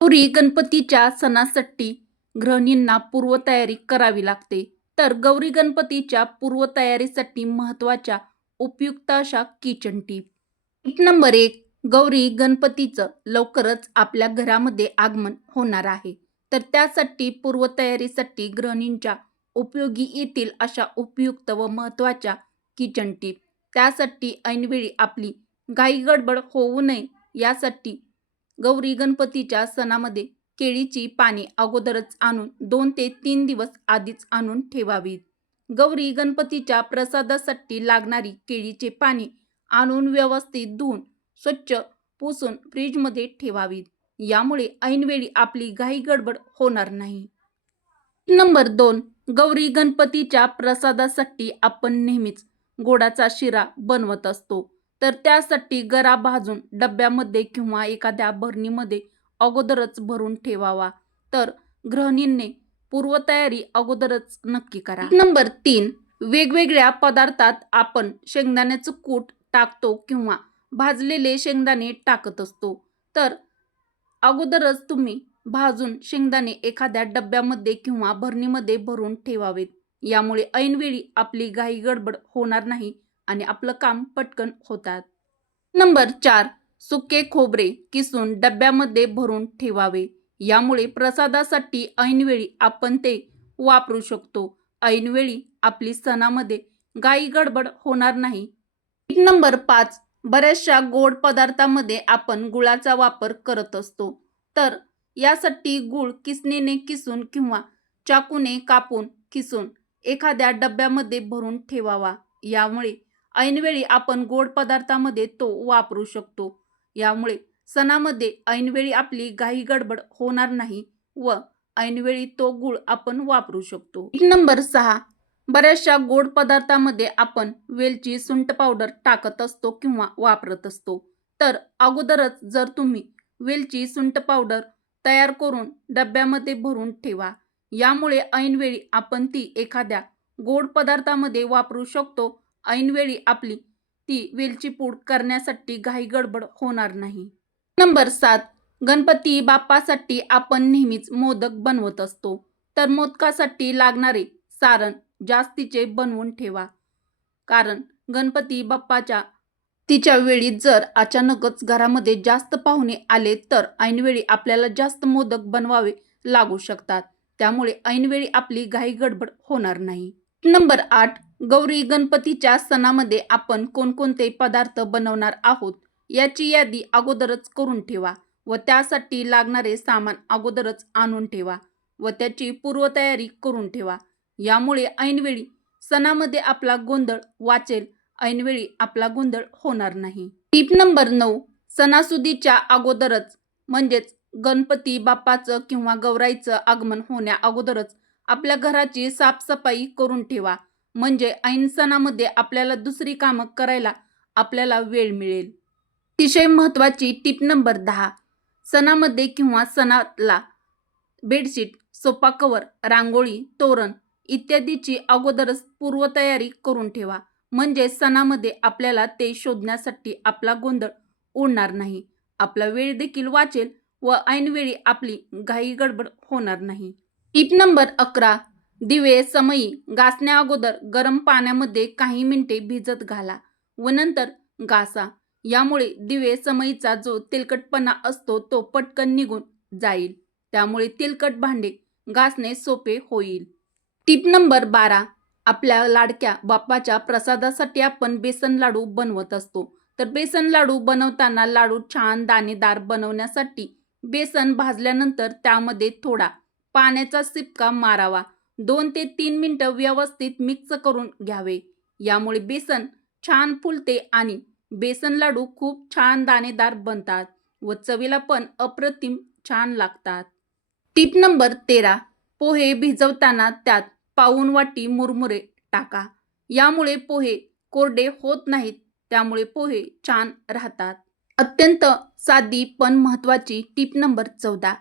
गौरी गणपतीच्या सणासाठी गृहिणींना पूर्वतयारी करावी लागते. तर गौरी गणपतीच्या पूर्वतयारीसाठी महत्त्वाच्या उपयुक्त अशा किचन टीप टीप नंबर एक गौरी गणपतीचं लवकरच आपल्या घरामध्ये आगमन होणार आहे. तर त्यासाठी पूर्वतयारीसाठी गृहिणींच्या उपयोगी येतील अशा उपयुक्त व महत्त्वाच्या किचन टीप त्यासाठी ऐनवेळी आपली घाई गडबड होऊ नये यासाठी गौरी गणपतीच्या सणामध्ये केळीची पाने अगोदरच आणून दोन ते तीन दिवस आधीच आणून ठेवावीत. गौरी गणपतीच्या प्रसादासाठी लागणारी केळीचे पाने आणून व्यवस्थित धुवून स्वच्छ पुसून फ्रीजमध्ये ठेवावीत. यामुळे ऐनवेळी आपली घाई गडबड होणार नाही. नंबर दोन. गौरी गणपतीच्या प्रसादासाठी आपण नेहमीच गोडाचा शिरा बनवत असतो. तर त्यासाठी गरा भाजून डब्यामध्ये किंवा एखाद्या भरणीमध्ये अगोदरच भरून ठेवावा. तर गृहिणींनी पूर्वतयारी अगोदरच नक्की करा. नंबर तीन. वेगवेगळ्या पदार्थात आपण शेंगदाण्याचं कूट टाकतो किंवा भाजलेले शेंगदाणे टाकत असतो. तर अगोदरच तुम्ही भाजून शेंगदाणे एखाद्या डब्यामध्ये किंवा भरणीमध्ये भरून ठेवावेत. यामुळे ऐनवेळी आपली घाई गडबड होणार नाही. आणि आपलं काम पटकन होतात. नंबर चार सुके खोबरे किसून डब्यामध्ये भरून ठेवावे. यामुळे प्रसादासाठी ऐनवेळी आपण ते वापरू शकतो. ऐनवेळी आपली सणामध्ये गाई गडबड होणार नाही. नंबर पाच बऱ्याचशा गोड पदार्थामध्ये आपण गुळाचा वापर करत असतो. तर यासाठी गुळ किसणीने किसून किंवा चाकूने कापून किसून एखाद्या डब्यामध्ये भरून ठेवावा. यामुळे ऐनवेळी आपण गोड पदार्थामध्ये तो वापरू शकतो. यामुळे सणामध्ये ऐनवेळी आपली घाई गडबड होणार नाही व ऐनवेळी तो गुळ आपण वापरू शकतो. नंबर सहा. बऱ्याचशा गोड पदार्थामध्ये आपण वेलची सुंट पावडर टाकत असतो किंवा वापरत असतो. तर अगोदरच जर तुम्ही वेलची सुंट पावडर तयार करून डब्यामध्ये भरून ठेवा. यामुळे ऐनवेळी आपण ती एखाद्या गोड पदार्थामध्ये वापरू शकतो ऐनवेळी आपली ती वेलची पूड करण्यासाठी घाई गडबड होणार नाही. नंबर सात. गणपती बाप्पासाठी आपण नेहमीच मोदक बनवत असतो. तर मोदकासाठी लागणारे सारण जास्तीचे बनवून ठेवा. कारण गणपती बाप्पाच्या तिच्या वेळी जर अचानकच घरामध्ये जास्त पाहुणे आले तर ऐनवेळी आपल्याला जास्त मोदक बनवावे लागू शकतात. त्यामुळे ऐनवेळी आपली घाई गडबड होणार नाही. नंबर आठ. गौरी गणपतीच्या सणामध्ये आपण कोणकोणते पदार्थ बनवणार आहोत याची यादी अगोदरच करून ठेवा व त्यासाठी लागणारे सामान अगोदरच आणून ठेवा व त्याची पूर्वतयारी करून ठेवा. यामुळे ऐनवेळी सणामध्ये आपला गोंधळ वाचेल ऐनवेळी आपला गोंधळ होणार नाही. टीप नंबर नऊ सणासुदीच्या अगोदरच म्हणजेच गणपती बाप्पाचं किंवा गौराईचं आगमन होण्या अगोदरच आपल्या घराची साफसफाई करून ठेवा. म्हणजे ऐन सणामध्ये आपल्याला दुसरी कामं करायला आपल्याला वेळ मिळेल. अतिशय महत्त्वाची टिप नंबर दहा. सणामध्ये किंवा सणाला बेडशीट सोपा कवर रांगोळी तोरण इत्यादीची अगोदरच पूर्वतयारी करून ठेवा. म्हणजे सणामध्ये आपल्याला ते शोधण्यासाठी आपला गोंधळ उडणार नाही. आपला वेळ देखील वाचेल व ऐनवेळी आपली घाई गडबड होणार नाही. टिप नंबर अकरा. दिवे समयी घासण्या अगोदर गरम पाण्यामध्ये काही मिनिटे भिजत घाला व नंतर घासा यामुळे दिवे समयीचा जो तेलकटपणा असतो तो पटकन निघून जाईल. त्यामुळे तेलकट भांडे घासणे सोपे होईल. टीप नंबर बारा. आपल्या लाडक्या बाप्पाच्या प्रसादासाठी आपण बेसन लाडू बनवत असतो. तर बेसन लाडू बनवताना लाडू छान दाणेदार बनवण्यासाठी बेसन भाजल्यानंतर त्यामध्ये थोडा पाण्याचा सिपका मारावा. दोन ते तीन मिनटं व्यवस्थित मिक्स करून घ्यावे. यामुळे बेसन छान फुलते आणि बेसन लाडू खूप छान दाणेदार बनतात व चवीला पण अप्रतिम छान लागतात. टीप नंबर तेरा पोहे भिजवताना त्यात पाऊन वाटी मुरमुरे टाका. यामुळे पोहे कोरडे होत नाहीत त्यामुळे पोहे छान राहतात. अत्यंत साधी पण महत्त्वाची टीप नंबर चौदा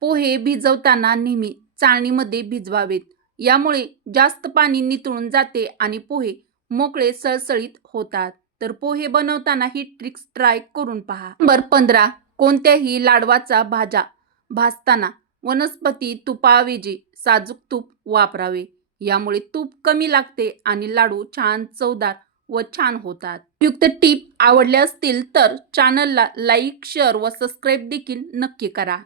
पोहे भिजवताना नेहमी चाळणीमध्ये भिजवावेत. यामुळे जास्त पाणी नितळून जाते आणि पोहे मोकळे सळसळीत होतात. तर पोहे बनवताना ही ट्रिक्स ट्राय करून पहा. नंबर पंधरा कोणत्याही लाडवाचा भाजा भाजताना वनस्पती तुपाऐवजी साजूक तूप वापरावे. यामुळे तूप कमी लागते आणि लाडू छान चवदार व छान होतात. युक्त टीप आवडल्या असतील तर चॅनलला लाईक शेअर व सबस्क्राईब देखील नक्की करा.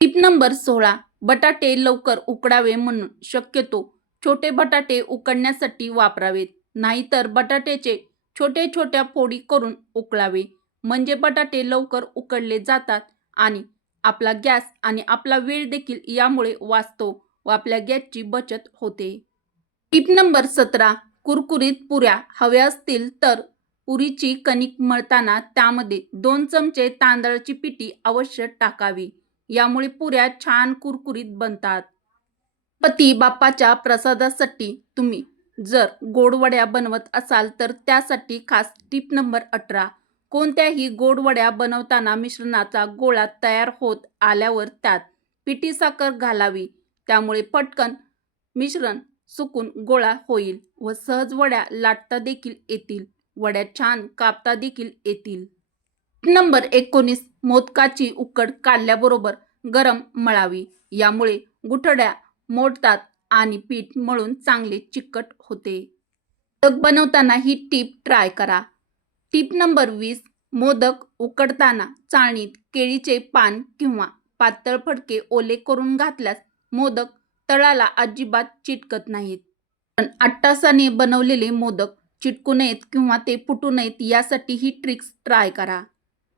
टीप नंबर सोळा बटाटे लवकर उकडावे म्हणून शक्यतो छोटे बटाटे उकडण्यासाठी वापरावेत. नाहीतर बटाट्याचे छोटे छोट्या फोडी करून उकळावे. म्हणजे बटाटे लवकर उकडले जातात आणि आपला गॅस आणि आपला वेळ देखील यामुळे वाचतो व आपल्या गॅसची बचत होते. टिप नंबर सतरा कुरकुरीत पुऱ्या हव्या असतील तर पुरीची कणिक मळताना त्यामध्ये दोन चमचे तांदळाची पिठी अवश्य टाकावी. यामुळे पुऱ्या छान कुरकुरीत बनतात. पती बाप्पाच्या प्रसादासाठी तुम्ही जर गोडवड्या बनवत असाल तर त्यासाठी खास टीप नंबर अठरा. कोणत्याही गोडवड्या बनवताना मिश्रणाचा गोळा तयार होत आल्यावर त्यात पिठी साखर घालावी. त्यामुळे पटकन मिश्रण सुकून गोळा होईल व सहज वड्या लाटता देखील येतील. वड्या छान कापता देखील येतील. नंबर एकोणीस मोदकाची उकड काढल्याबरोबर गरम मळावी. यामुळे गुठड्या मोडतात आणि पीठ मळून चांगले चिकट होते. मोदक बनवताना ही टीप ट्राय करा. टीप नंबर वीस मोदक उकडताना चाळणीत केळीचे पान किंवा पातळ फडके ओले करून घातल्यास मोदक तळाला अजिबात चिटकत नाहीत. पण आट्टासाने बनवलेले मोदक चिटकू नयेत किंवा ते फुटू नयेत यासाठी ही ट्रिक्स ट्राय करा.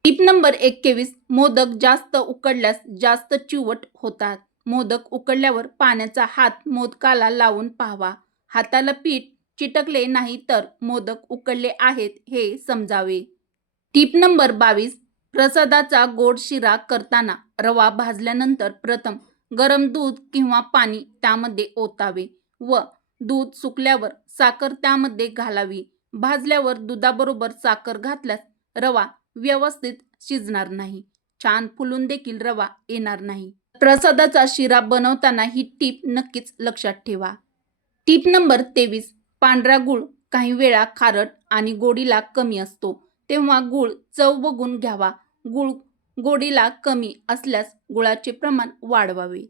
टीप नंबर एक्केवीस मोदक जास्त उकडल्यास जास्त चिवट होतात. मोदक उकडल्यावर पाण्याचा हात मोदकाला लावून पाहावा. हाताला पीठ चिटकले नाही तर मोदक उकडले आहेत हे समजावे. टीप नंबर बावीस प्रसादाचा गोड शिरा करताना रवा भाजल्यानंतर प्रथम गरम दूध किंवा पाणी त्यामध्ये ओतावे व दूध सुकल्यावर साखर त्यामध्ये घालावी. भाजल्यावर दुधाबरोबर साखर घातल्यास रवा व्यवस्थित शिजणार नाही. छान फुलून देखील रवा येणार नाही. प्रसादाचा शिरा बनवताना ही टीप नक्कीच लक्षात ठेवा. टीप नंबर तेवीस. पांढरा गुळ काही वेळा खारट आणि गोडीला कमी असतो. तेव्हा गुळ चव बघून घ्यावा. गुळ गोडीला कमी असल्यास गुळाचे प्रमाण वाढवावे.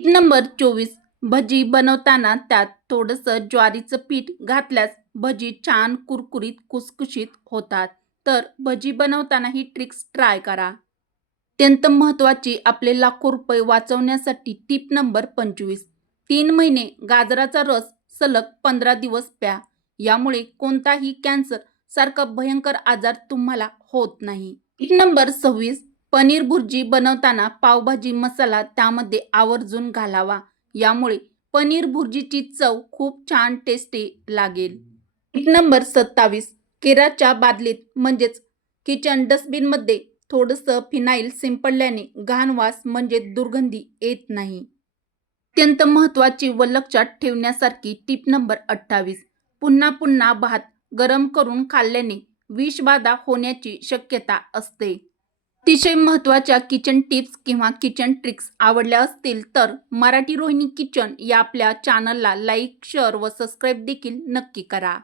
नंबर चोवीस. भजी बनवताना त्यात थोडंसं ज्वारीचं पीठ घातल्यास भजी छान कुरकुरीत कुसकुशीत होतात. तर भजी बनवताना ही ट्रिक्स ट्राय करा. अत्यंत महत्त्वाची आपले लाखो रुपये वाचवण्यासाठी टीप नंबर पंचवीस. तीन महिने गाजराचा रस सलग पंधरा दिवस प्या. यामुळे कोणताही कॅन्सर सारखा भयंकर आजार तुम्हाला होत नाही. टीप नंबर सव्वीस. पनीर भुर्जी बनवताना पावभाजी मसाला त्यामध्ये आवर्जून घालावा. यामुळे पनीर भुर्जीची चव खूप छान टेस्टी लागेल. टीप नंबर सत्तावीस. केराच्या बादलीत म्हणजेच किचन डस्टबिनमध्ये थोडंसं फिनाईल शिंपडल्याने घाण वास म्हणजे दुर्गंधी येत नाही. अत्यंत महत्त्वाची व लक्षात ठेवण्यासारखी टीप नंबर अठ्ठावीस. पुन्हा पुन्हा भात गरम करून खाल्ल्याने विषबाधा होण्याची शक्यता असते. अतिशय महत्त्वाच्या किचन टिप्स किंवा किचन ट्रिक्स आवडल्या असतील तर मराठी रोहिणी किचन या आपल्या चॅनलला लाईक शेअर व सबस्क्राईब देखील नक्की करा.